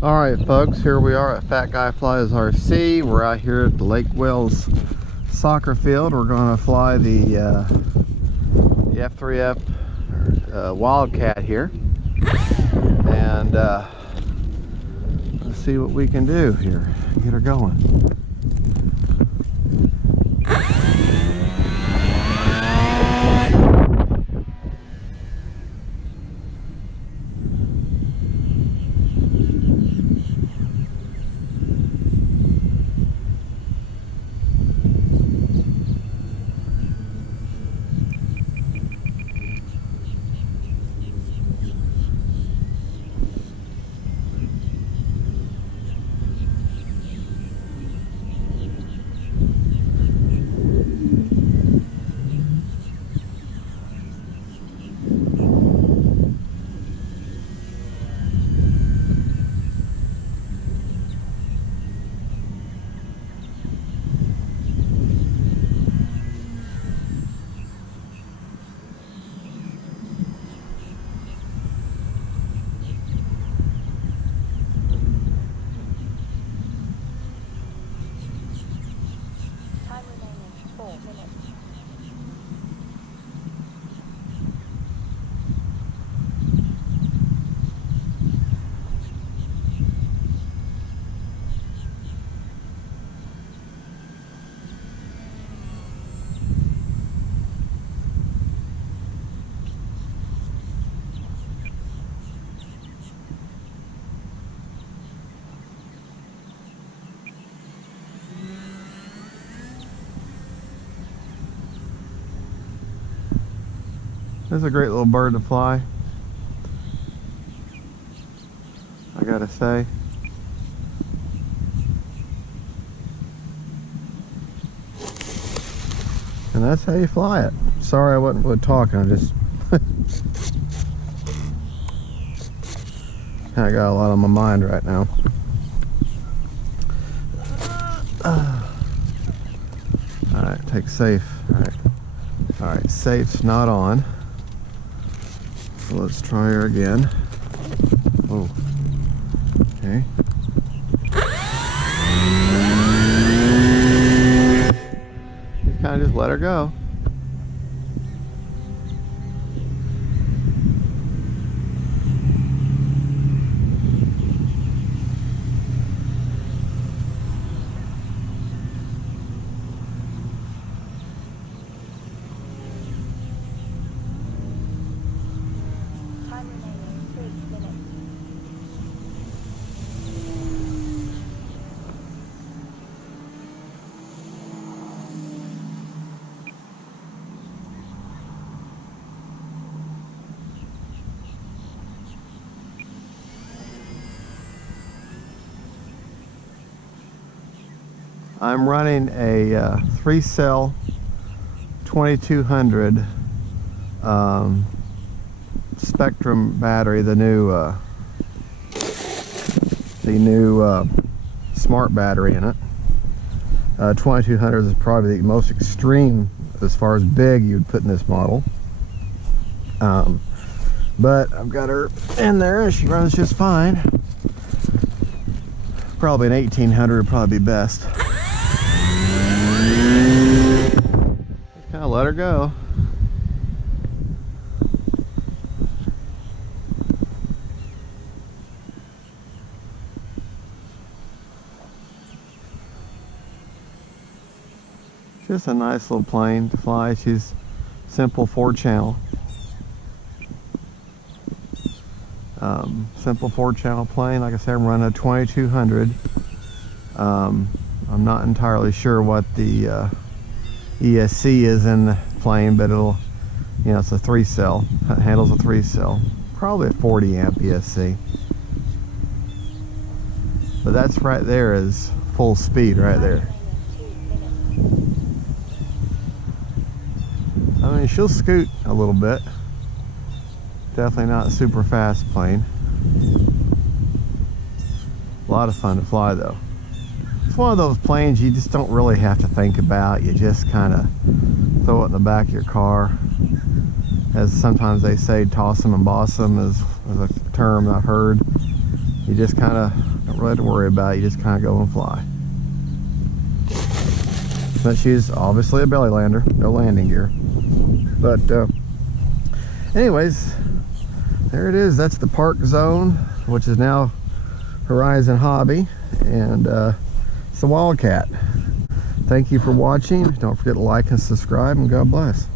Alright folks, here we are at Fat Guy Flies RC. We're out here at the Lake Wales soccer field. We're going to fly the F4F Wildcat here. And let's see what we can do here. Get her going. This is a great little bird to fly, I gotta say. And that's how you fly it. Sorry I wasn't really talking, I just I got a lot on my mind right now. Alright, take safe. Alright, safe's not on. So let's try her again. Oh, okay. You kind of just let her go. I'm running a 3-cell 2200 Spectrum battery, the new smart battery in it. 2200 is probably the most extreme as far as big you'd put in this model. But I've got her in there and she runs just fine. Probably an 1800 would probably be best. Kind of let her go. Just a nice little plane to fly. She's simple 4-channel. Simple 4-channel plane. Like I said, I'm running a 2200. I'm not entirely sure what the ESC is in the plane, but it'll, you know, it's a 3-cell. It handles a 3-cell. Probably a 40 amp ESC. But that's right there is full speed right there. I mean, she'll scoot a little bit. Definitely not a super fast plane. A lot of fun to fly though. It's one of those planes you just don't really have to think about. You just kind of throw it in the back of your car. As sometimes they say, toss them and boss them is a term I've heard. you just kind of don't really have to worry about it. You just kind of go and fly. But she's obviously a belly lander, no landing gear. But anyways, there it is. That's the Parkzone, which is now Horizon Hobby, and it's the Wildcat. Thank you for watching. Don't forget to like and subscribe, and God bless.